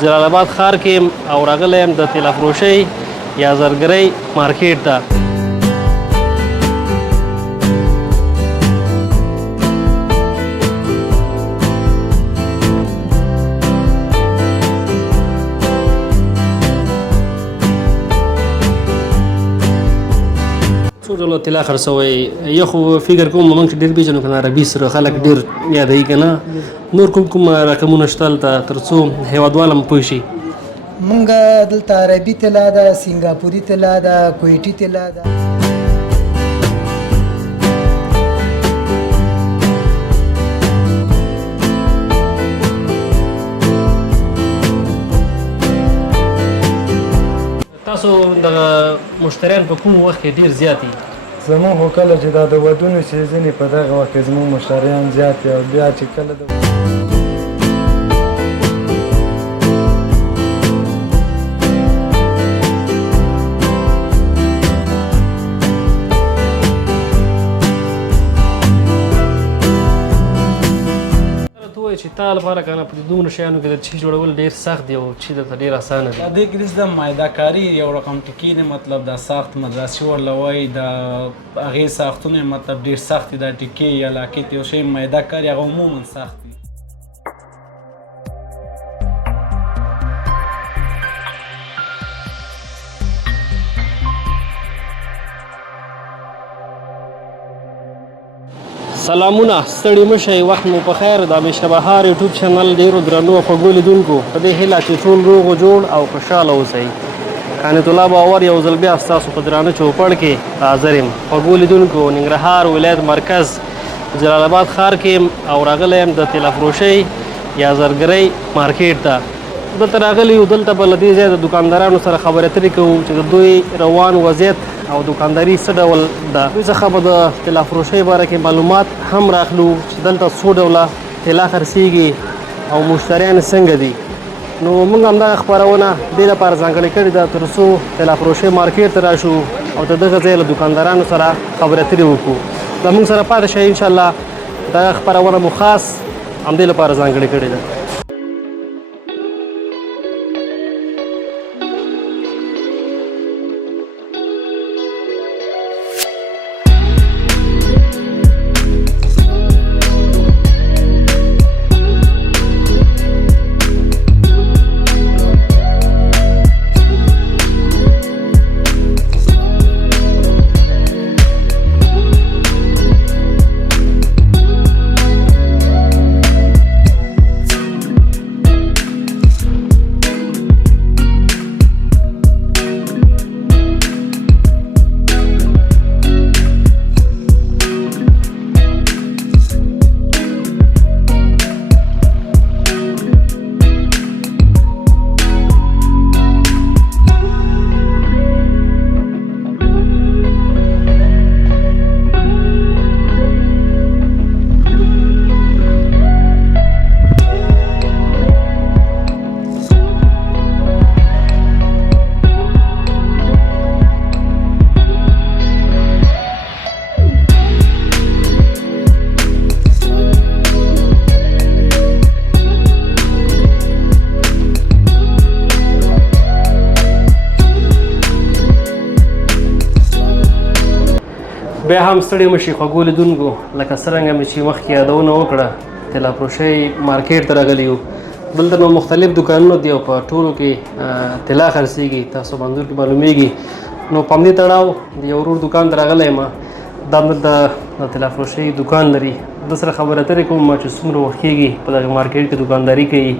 جلال آباد ښار کې یم او راغلی یم د تیل افروشۍ یا زرګرۍ مارکیټ ته. څو ډوله طلا خرڅوئ؟ یو خو فکر کوم موږ چې ډېر پېژنو که نه عربي سره خلک ډېر یادوي که نه، نور کوم رقمونه شته هلته تر څو هېوادوال هم پوه شي؟ مونږ دلته عربي طلا ده، سنګاپوري طلا ده، کویټي طلا ده. تاسو دغه مشتریان په کوم وخت کې ډېر زیات دي؟ زموږ خو کله چې دا د ودونو سیزن په دغه وخت کې زموږ مشتریان زیات دي، او بیا چې کله د چې تا لپاره که نه په دومره شیانو کې د چیز جوړول ډېر سخت دی او چې درته ډېر اسانه دی. دا دې کې د مایده کاري یو رقم ټکي دی، مطلب دا ساخت مدرسې ورله وایي، د هغې ساختونه مطلب ډېر سخت دي، دا ټکې یا لاکټ یو شی مایده کاري هغه عموما سخت وي. سلامونه، ستړي مه شئ، وخت مو په خیر. د همیشه بهار یوټیوب چینل ډېرو درنو او خوږو لیدونکو په دې هیله چې ټول روغ و جوړ او خوشحاله اوسئ. قانع الله باور یو ځل بیا ستاسو په درانه چوپړ کې حاضر یم. خوږو لیدونکو، ننګرهار ولایت مرکز جلال آباد ښار کې یم او راغلی یم د تیل افروشۍ یا زرګرۍ مارکیټ ته. دلته راغلي یو، دلته به له دې ځایه د دوکاندارانو سره خبرې اترې کوو چې د دوی روان وضعیت او دوکانداري څه ډول ده. دوی څخه به د تیل افروشۍ باره کې معلومات هم راخلو چې دلته څو ډوله طلا خرڅېږي او مشتریان څنګه دي. نو موږ همدغه خپرونه دې لپاره ځانګړې کړې ده تر څو تیل افروشۍ مارکیټ ته راشو او د دغه ځای له دوکاندارانو سره خبرې اترې وکړو. زموږ سره پاتې شئ، انشاءالله دغه خپرونه مو خاص همدې لپاره ځانګړې کړې ده. بیا هم ستړي مه شئ خوږو لیدونکو، لکه څرنګه مې چې مخکې یادونه وکړه تیل افروشۍ مارکیټ ته راغلي یو. دلته نو مختلف دوکانونه دي او په ټولو کې طلا خرڅېږي، تاسو منظور کې معلومیږي. نو په همدې تړاو د یو ورور دوکان ته راغلی یم، دا د تیل افروشۍ دوکان لري. د سره خبرې اترې کوم چې څومره وخت کېږي په دغه مارکیټ کې دوکانداري کوي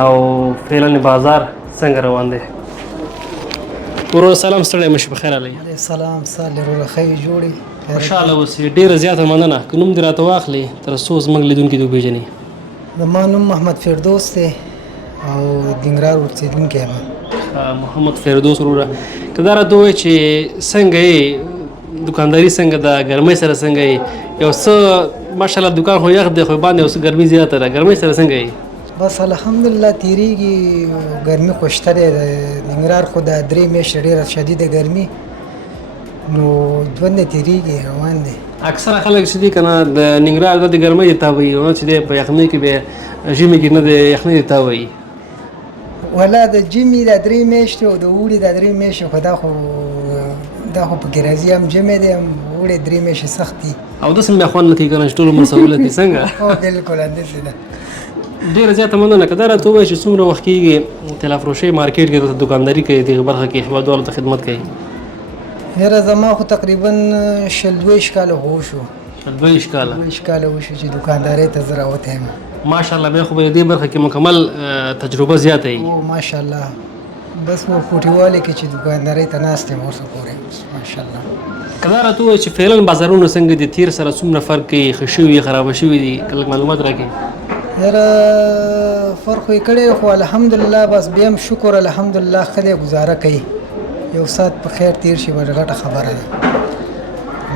او فعلا بازار څنګه روان دی. ورور سلام، ستړی مه شي، په خیر راغلی. علیه السلام، سهل وروره، ښه یې جوړې؟ خوشحاله اوسئ. ډېره زیاته مننه. که نوم دې راته واخلې تر څو زموږ لیدونکي دې وپېژني. زما نوم محمد فردوس دی او د ننګرهار اوسېدونکی یم. محمد فردوس وروره، که دا راته ووایې چې څنګه یې دوکانداري څنګه ده، ګرمۍ سره څنګه یې؟ یو څه ماشاءالله دوکان خو یخ دی خو باندې یو څه ګرمي زیاته ده، ګرمۍ سره څنګه یې؟ بس الحمدلله تیریږي، ګرمي خو شته دی. د ننګرهار خو د 3 میاشتې ډېره شدیده ګرمي، نو ژوند یې تیریږي، روان دی. اکثره خلک چې دي که نه د ننګرهار د ګرمۍ دې ته وایي، چې دی په یخنۍ کې بیا ژمي کې نه د یخنۍ دې ته وایي. ولا د جمعې دا 3 میاشتې او د اوړي دا 3 میاشتې خو دا خو پکې راځي هم جمعې دی هم اوړي 3 میاشتې سخت دي او داسې مې خوند نه کوي که نه چې ټول عمر سهولت دي څنګه او بالکل همداسې ده ډېره زیاته مننه که دا راته ووایي چې څومره وخت کېږي طلافروشۍ مارکېټ کې دلته دوکانداري کوي دغې برخه کې هېوادوالو ته خدمت کوي یاره زما خو تقریبا 22 کاله خو وشو 22 کاله 22 کاله وشو چې دوکاندارۍ ته زه راوتی یم ماشاءالله بیا خو به دې برخه کې مکمل تجربه زیاته وي او ماشاءالله بس مو کوټیوالي کې چې دوکاندارۍ ته ناست یم ورته پورې ماشاءالله که دا راته ووایي چې فعلا بازارونه څنګه دي تیر سره څومره فرق کوي ښه شوي خرابه شوي دي که لږ معلومات راکړي یاره فرق خو یې کړی خو الحمدلله بس بیا هم شکر الحمدلله ښه دی ګزاره کوي یو ساعت په خیر تیر شي بډه غټه خبره ده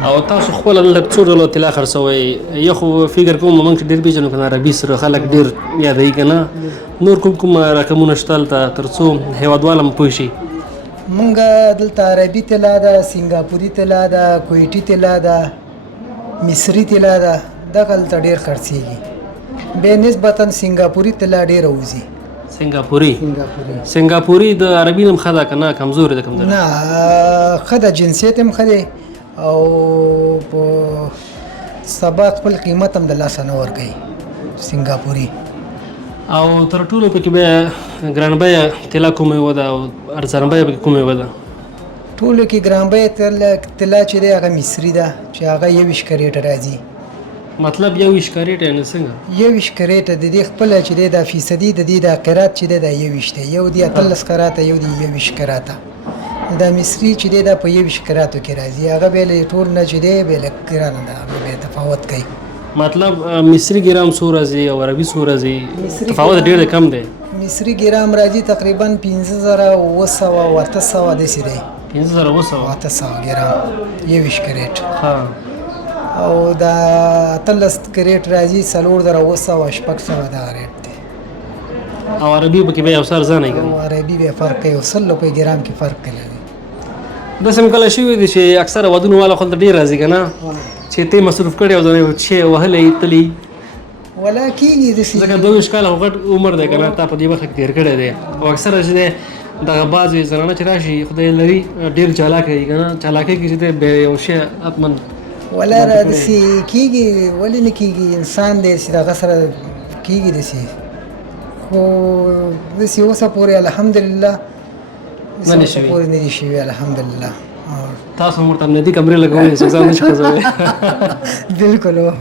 او تاسو خپل دلته څو ډول طلا خرڅوئ یو خو فکر کوم موږ چې ډېر پېژنو که نه عربي سره خلک ډېر یادوي که نه نور کوم رقمونه شته هلته تر څو هېوادوال هم پوه شي مونږ دلته عربي طلا ده سنګاپوري طلا ده کویټي طلا ده مصري طلا ده دغه هلته ډېر خرڅېږي بیا نسبتا سنګاپوري طلا ډېره وځي سنګاپوري د عربي نوم ښه ده که نه کمزورې ده کوم ځای نه ښه ده جنسیت هم ښه دی او په سبا خپل قیمت هم د لاسه نه ورکوي سنګاپوري او تر ټولو پکې بیا ګران بیه طلا کومه یوه ده او ارزان بیه پکې کومه یوه ده ټولو کې ګران بیه طلا چې دی هغه مصري ده چې هغه 21 کریټه راځي مطلب 21 کریټه یعنې څنګه 21 کریټه د دې خپله چې دی دا فیصدي د دې دا قرات چې دی دا 21 دی یو دی 13 کراته یو دی 21 کراته دا مصري چې دی دا په 21 کراتو کې راځي هغه به له ټول نه چې دی به له ګرانه ده هغه به تفاوت کوي مطلب مصري ګرام څو راځي او عربي څو راځي تفاوت ډېر کم دی مصري ګرام راځي تقریبا 15900 داسې دی 15900 ګرام 21 کریټ او دا 13 کریټ راځي 4900 دا ریټ دی او عربي پکې بیا یو څه ارزانه یې او عربي بیا فرق کوي 100 روپۍ ګرام کې فرق کوي داسې هم کله شوي دي چې اکثره ودونو والا خو دلته ډېر راځي که نه چې ته مصروف کړی او ځان چې وهلی تلي ولا کېږي داسې ځکه 22 کاله خو غټ عمر دی که نه تا په دې برخه کې تېر کړی دی او اکثره چې دی دغه بعضې زنانه چې راشي خدای لري ډېر چالاکه وي که نه چالاکۍ کې چې دی بیا یو شی حتما ولا را داسې کېږي ولې نه کېږي انسان دی چې دغه سره کېږي داسې خو داسې اوسه پورې الحمدلله نه شوي پورې نه دي شوي الحمدلله تاسو هم ورته امنیتي کمرې لګوئ چې ځان نه شي خځوئ بالکل هو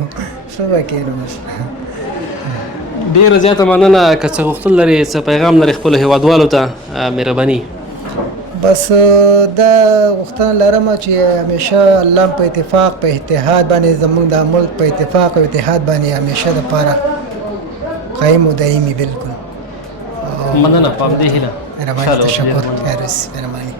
څه به کېږي ډېره زیاته مننه که څه غوښتل لرې څه پیغام لرې خپلو هېوادوالو ته مهرباني بس دا غوښتنه لرم چې همیشه الله په اتفاق په اتحاد باندې زموږ د ملک په اتفاق او اتحاد باندې همیشه دپاره قایم و دایمي بالکل مننه په همدې هیله مهرباني تشکر خیر مهرباني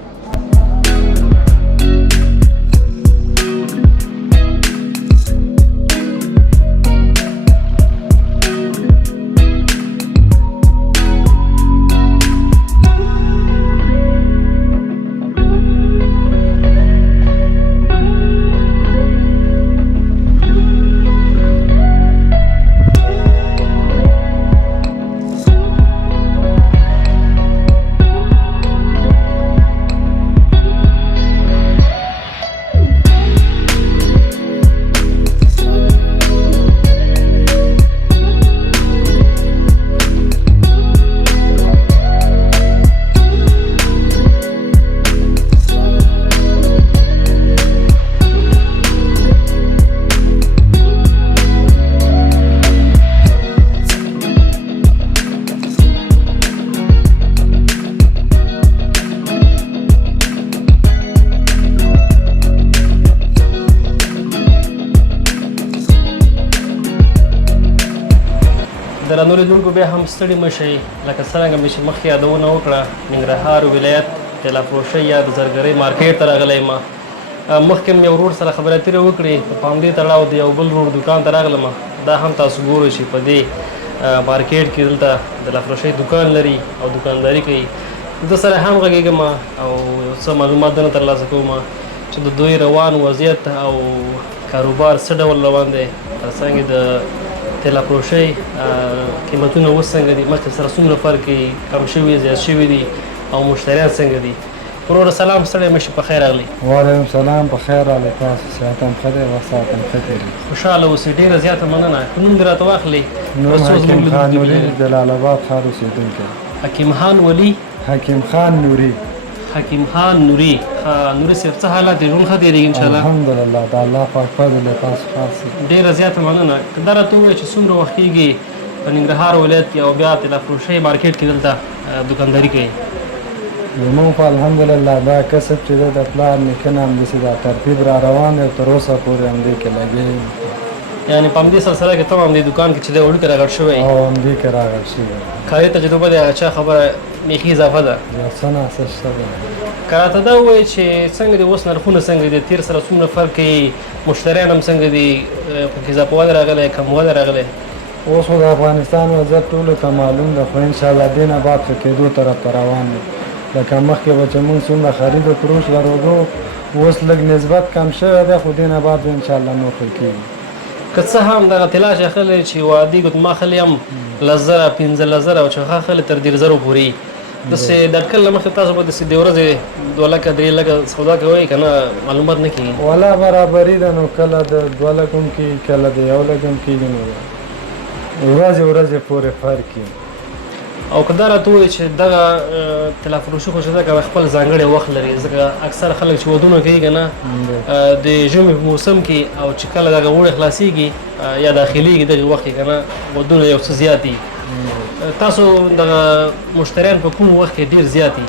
درنو لیدونکو بیا هم ستړي مه شئ لکه څرنګه مې چې مخکې یادونه وکړه ننګرهار ولایت طلافروشۍ یا د زرګرۍ مارکېټ ته راغلی یم مخکې مې یو ورور سره خبرې اترې وکړې په همدې تړاو د یو بل ورور دوکان ته راغلم دا هم تاسو ګورئ چې په دې مارکېټ کې دلته د طلافروشۍ دوکان لري او دوکانداري کوي د سره هم غږېږم او یو څه معلومات درنه ترلاسه کوم چې د دوی روان وضعیت او کاروبار څه ډول روان دی ترڅنګ د تیلا فروشۍ قیمتونه اوس څنګه دي؟ مخکې سره څومره فرق یې کم شوي زیات شوي دي او مشتریان څنګه دي؟ وروره سلام، ستړی مه شي، په خیر راغلی. وعلیکم سلام، په خیر راغلی. تاسو صحت هم ښه دی؟ وخت هم ښه تېرېږي. خوشحاله اوسئ، ډېره زیاته مننه. که نوم دې راته واخلئ. نوم حکیم خان نوري، جلال آباد ښار اوسېدونکی. حکیم خان ولي؟ حکیم خان نوري. حکیم خان نوري. نوري صاحب څه حالات دي؟ ژوند ښه تېرېږي انشاءالله؟ الحمدلله، د الله پاک فضل دی. تاسو خاص ډېره زیاته مننه. که دا راته ووایه چې څومره وخت کېږي په ننګرهار ولایت کې او بیا تیلا فروشۍ مارکیټ کې دلته دوکانداري کوي؟ زمونږ خو الحمدلله دا کسب چې دی د پلار نیکه نه همداسې دا ترتیب را روان دی او تر اوسه پورې همدې کې لګیا یم. یعنې په همدې سلسله کې ته هم همدې دوکان کې چې دی وړوکی راغټ شوی او همدې کې راغټ شوی. کاري تجربه د هغه چا خبره بیخي اضافه ده. یو څه ناڅه شته دی. که راته دا ووایې چې څنګه دي اوس نرخونه څنګه دي؟ تېر سره څومره فرق کوي؟ مشتریان هم څنګه دي؟ پکې اضافه والی راغلی، کموالی راغلی؟ اوس خو د افغانستان وضعیت ټولو ته معلوم ده، خو انشاءالله دې نه بعد ښه کېدو طرف ته روان دی. لکه مخکې به چې مونږ څومره خرید و فروش لرلو، اوس لږ نسبت کم شوی دی، خو دې نه بعد به انشاءالله نور ښه کېږي. که څه هم دغه طلا چې اخلي چې وادي ګوتما اخلي هم 10,000 15,000 او چې هغه اخلي تر 10,000 پورې. داسې د اټکل نه مخکې تاسو به داسې د ورځې 2 لکه 3 لکه سودا کوئ که نه معلومات نه کېږي؟ والا برابري ده، نو کله د 2 لک هم کېږي، کله د 1 لک هم کېږي، نو ورځې پورې فرق کېږي. او که دا راته ووایي چې دغه تیلا فروشي خو چې ده که خپل ځانګړی وخت لري، ځکه اکثر خلک چې ودونه کوي که نه د ژمي په موسم کې او چې کله دغه اوړی خلاصېږي یا داخلېږي دغې وخت کې که نه ودونه یو څه زیات دي. تاسو دغه مشتریان په کوم وخت کې ډېر زیات دي؟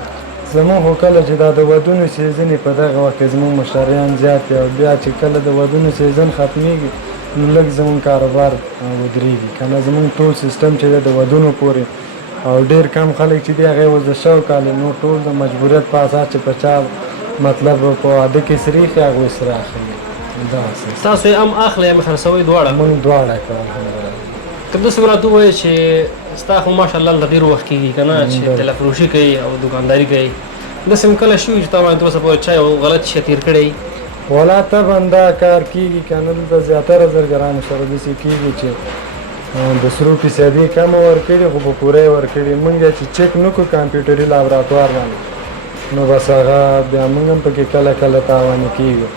زمونږ خو کله چې دا د ودونو سیزن په دغه وخت کې زمونږ مشتریان زیات دي، او بیا چې کله د ودونو سیزن ختمېږي نو لږ زمونږ کاروبار ودرېږي. که نه زمونږ ټول سیستم چې دی د ودونو پورې، او ډېر کم خلک چې دی هغه اوس د شو کالي، نو ټول د مجبوریت په اساس چې په چا مطلب په واده کې سره اخلي هغوی سره اخلي. داسې تاسو یې هم اخلئ هم خرڅوئ دواړه؟ مونږ دواړه کوو الحمدلله. که داسې به راته ووایې چې ستا خو ماشاءالله له ډېر وخت کېږي که نه چې تیلا فروشي کوي او دوکانداري کوي، داسې هم کله شوي چې تا باندې تر اوسه پورې چا یو غلط شی تېر کړی؟ والا طبعا دا کار کېږي، که نه دلته زیاتره زرګرانو سره داسې کېږي چې د سرو فیصدي کمه ورکړي، خو په پوره یې ورکړي. مونږ یې چې چک نه کړو کمپیوټري لابراتوار باندې، نو بس هغه بیا مونږ هم پکې کله کله تاواني کېږو.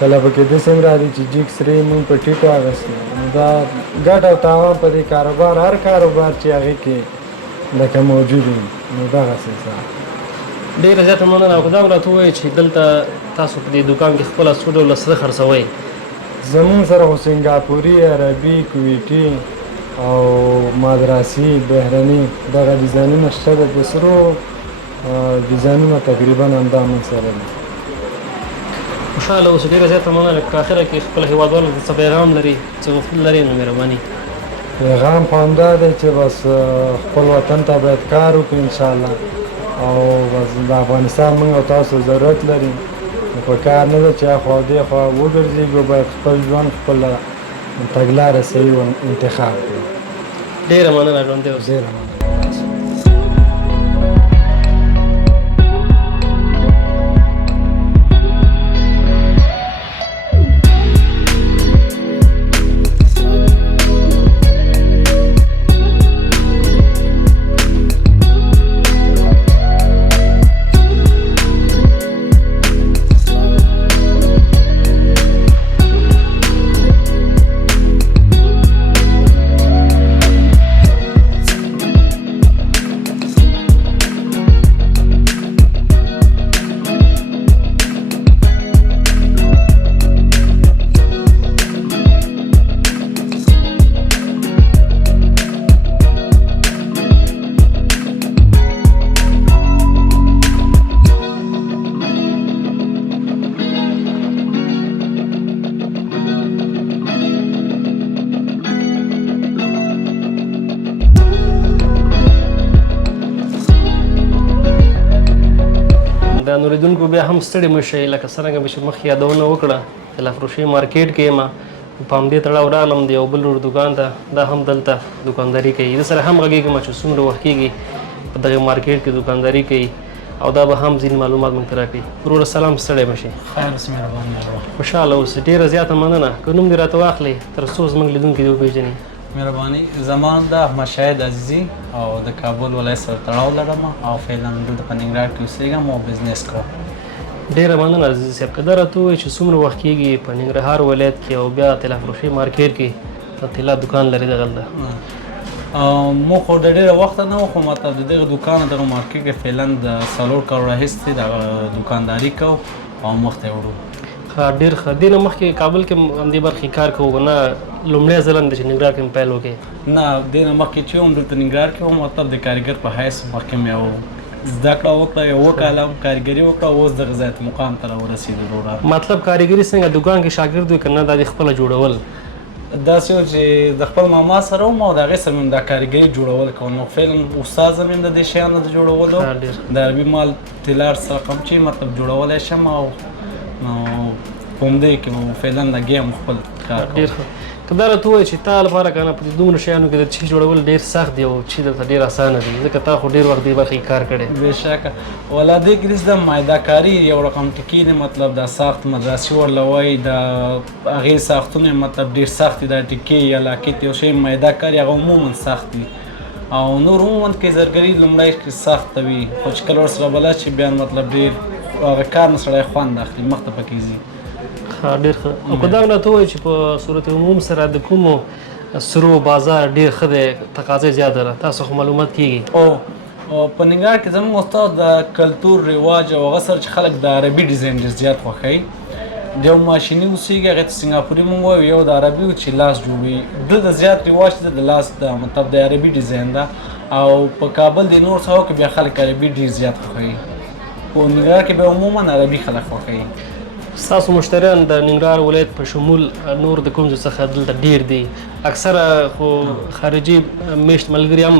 کله پکې داسې هم راځي چې جیک سرې مونږ په ټیټو اخیستي. نو دا ګټ او تاوان په دې کاروبار، هر کاروبار چې هغې کې لکه موجود وي، نو دغسې څه. ډېره زیاته مننه. او که دا هم راته ووایې چې دلته تاسو په دې دوکان کې خپله څو ډوله سره خرڅوئ؟ زمونږ سره خو سنګاپوري، عربي، کویټي او مادراسي، بهرني دغه ډیزاینونه شته. د سرو ډیزاینونه تقریبا همدا مونږ سره دي. خوشحاله اوسئ، ډېره زیاته مننه. که آخره کې خپل هېوادوالو ته څه پیغام لري، څه غوښتل لري، نو مهرباني. پیغام خو همدا دی چې بس خپل وطن ته باید کار وکړو انشاءالله، او بس د افغانستان مونږ او تاسو ضرورت لري. په کار نه ده چې اخوا دې خوا وګرځېږو، باید خپل ژوند خپله تګلاره صحیح انتخاب کړو. ډېره مننه، ژوندی اوسئ. ډېره مننه. د نوریدونکو بیا هم ستړي مه شئ. لکه څرنګه مې چې مخکې یادونه وکړه تیلا فروشي مارکیټ کې یم، په همدې تړاو راغلم د یو بل ورور دوکان ته، دا هم دلته دوکانداري کوي. د سره هم غږېږم چې څومره وخت کېږي په دغه مارکیټ کې دوکانداري کوي، او دا به هم ځینې معلومات موږ ته راکړي. وروره سلام، ستړی مه شئ. خیر اوسې، مهرباني. خوشحاله اوسئ، ډېره زیاته مننه. که نوم دې راته واخلئ تر څو زموږ لیدونکي دې وپېژني. مهرباني زمان د احمد شاهد عزیزي او د کابل ولایت سره تړاو لرم او فعلا دلته په ننګرهار کې اوسېږم او بزنس کوم. ډېره مننه عزیز صاحب. که دا راته ووایي چې څومره وخت کېږي په ننګرهار ولایت کې او بیا طلا فروشي مارکیټ کې د طلا دکان لري دغلته؟ مو خو د ډېره وخته نه وو، خو مطلب د دغه دوکان دغه مارکیټ کې فعلا د 4 کال راهیسې د دوکانداري کوو او مخته وړو. ډېر ښه. دې نه مخکې کابل کې همدې برخې کار کوو نه لومړی ځل هم د چې ننګرهار کې مې پیل وکړې؟ نه دې نه مخکې چې وم دلته ننګرهار کې وم مطلب د کارګر په حیث مخکې مې یو زده کړه وکړه، یو 2 کاله کارګري وکړه، اوس دغه ځای ته مقام ته راورسېدو وروره. مطلب کارګري څنګه دوکان کې شاګرد وي که نه دا دې خپله جوړول؟ داسې و چې د خپل ماما سره وم او د هغې سره مې دا کارګري جوړول کوم. نو فعلا استاد هم یم د دې شیانو د جوړولو، د عربي مال طلا سره کوم چې مطلب جوړولی شم او په همدې کې مو فعلا لګیا یم خپل کار کوم. ډېر ښه. که دا راته ووایي چې تا لپاره که نه په دې دومره شیانو کې د چی جوړول ډېر سخت دی او چی درته ډېر اسانه دی، ځکه تا خو ډېر وخت دې برخې کې کار کړی. بېشکه والا دې کې زده معده کاري یو رقم ټکي دی، مطلب دا ساخت مدرسې ورله وایي د هغې ساختونه مطلب ډېر سخت دي، دا ټکي یا لاکټ یو شی معده کاري هغه عموما سخت دي او نور عموما کې زرګري لومړی کې سخته وي، خو چې کله ورسره بلد شي بیا مطلب ډېر هغه کار نه سړی خوند اخلي، مخته پکې ځي. ډېر ښه. او که دا راته ووایي چې په صورت عموم سره د کومو سرو بازار ډېر ښه دی، تقاضا زیاته ده، تاسو خو معلومات کېږي؟ او په ننګرهار کې زموږ استاد د کلتور رواج او هغه سره چې خلک د عربي ډیزاین ډېر زیات خوښوي. د یو ماشیني اوسېږي هغې ته سنګاپوري موږ وایو، یو د عربي و چې لاس جوړوي. دلته زیات رواج دی د لاس د مطلب د عربي ډیزاین ده او په کابل د نور ساحو کې بیا خلک عربي ډېر زیات خوښوي. په ننګرهار کې بیا عموما عربي خلک خوښوي. ستاسو مشتریان د ننګرهار ولایت په شمول نور د کوم ځای څخه دلته ډېر دي؟ اکثره خو خارجي میشت ملګري هم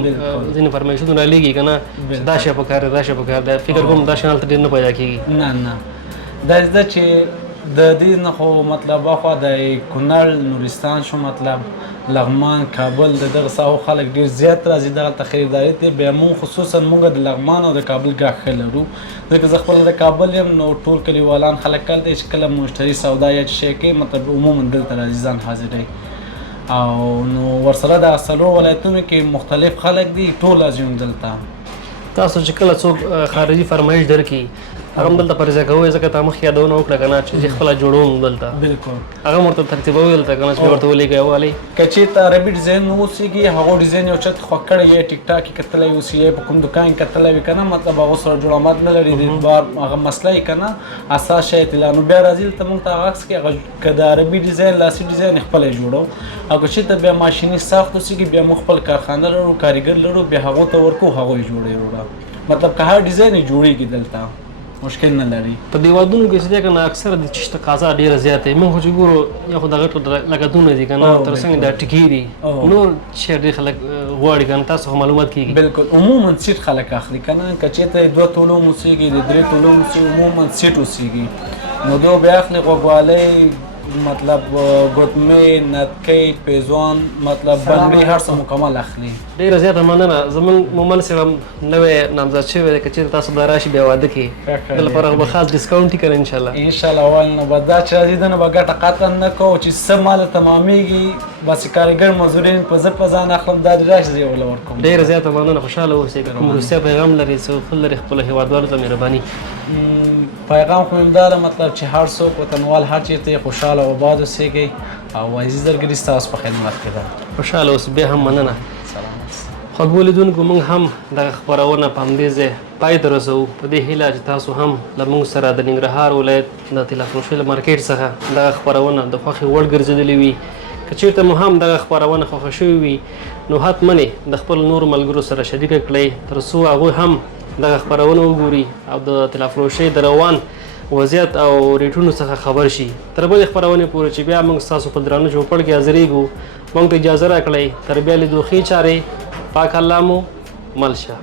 ځینې فرمایشونه رالیږي که نه دا شی پکار دی دا شی پکار دی، فکر کوم دا شی هلته ډېر نه پیدا کېږي. نه نه دا زده چې د دې نه خو مطلب اخوا د کونړ نورستان شو مطلب لغمان کابل د دغه ساحو خلک ډېر زیات راځي دغلته خریداري ته. بیا مونږ خصوصا مونږ د لغمان او د کابل ګاښ ښه لرو، ځکه زه خپله د کابل یم نو ټول کلیوالان خلک کلته چې کله مشتري سودا یا شی کوي مطلب عموما دلته راځي ځان حاضروي او نو ورسره د 4 ولایتونو کې مختلف خلک دي ټول راځي دلته. تاسو چې کله څوک خارجي فرمایش درکړي هغه هم دلته پرېږده کوئ، ځکه تا مخکې یادونه وکړه که نه چې زه خپله جوړوم دلته؟ بلکل هغه هم ورته ترتیبوي دلته که نه چې ورته ولېږئ والئ؟ که چېرته عربي ډیزاین اوسېږي هغه ډیزاین یو چت خوښ کړی یا ټیک ټاک یې کتلی اوسي یا په کوم دوکان کې کتلی وي که نه مطلب هغو سره جوړ آمد نه لري د بار هغه مسله یې که نه اساس شی طلا، نو بیا راځي دلته مونږ ته هغه عکس کې هغه که د عربي ډیزاین لاسي ډیزاین یې خپله جوړو او که چېرته بیا ماشیني ساخت اوسېږي بیا موږ خپل کارخانه لرو کارګر لرو بیا هغو ته ورکو هغوی جوړوي وروره، مطلب که هر ډیزاین یې جوړېږي دلته مشکل نه لري. په دې هېوادونو کې چې دی که نه اکثره د چیش تقاضا ډېره زیاته وي. موږ خو چې ګورو یا خو دغه ټول لګښتونه دي که نه تر څنګ دا ټکي دي نور شی ډېر خلک غواړي که نه تاسو خو معلومات کېږي؟ بلکل عموما سیټ خلک اخلي که نه که چېرته 2 تولو هم اوسېږي د 3 تولو هم اوسېږي عموما سیټ اوسېږي نو دو بیا اخلي غوږوالۍ مطلب ګوتمې نتکۍ پیزوان مطلب بنډې هر څه مکمل اخلي. ډېره زیاته مننه. زموږ مومن صاحب هم نوی نامزد شوی دی، که چېرته تاسو به راشي بیا واده کې د لپاره به خاص ډسکاونټ یې که نه انشاءالله؟ انشاءالله اول نه به دا چې راځي دنه به ګټه قطعا نه کوو چې څه ماله تمامېږي بس کارګر مزدورین په زه په ځان اخلم دا دې راشي زه یې وله ورکوم. ډېره زیاته مننه. خوشحاله اوسئ. که کوم روسیه پیغام لرئ څه خپل لري خپلو هېوادوالو ته مهرباني؟ پیغام خو همدا ده مطلب چې هر څوک وطنوال هر چېرته خوشحاله او آباد اوسېږئ او عزیز زرګري ستاسو په خدمت کې ده. خوشحاله اوسئ. بیا هم مننه. خوږو لیدونکو موږ هم دغه خپرونه په همدې ځای پای ته رسوو په دې هیله چې تاسو هم له موږ سره د ننګرهار ولایت د طلا فروشۍ له مارکیټ څخه دغه خپرونه د خوښې وړ ګرځېدلې وي. که چېرته مو هم دغه خپرونه خوښه شوې وي نو حتما د خپل نورو ملګرو سره شریکه کړئ تر څو هغوی هم دغه خپرونه وګوري او د طلا فروشۍ د روان وضعیت او ریټونو څخه خبر شي. تر بلې خپرونې پورې چې بیا موږ ستاسو په درانه چوپړ کې حاضرېږو موږ ته اجازه راکړئ. تر بیا لیدو ښې چارې. پاک الله مو مل شه.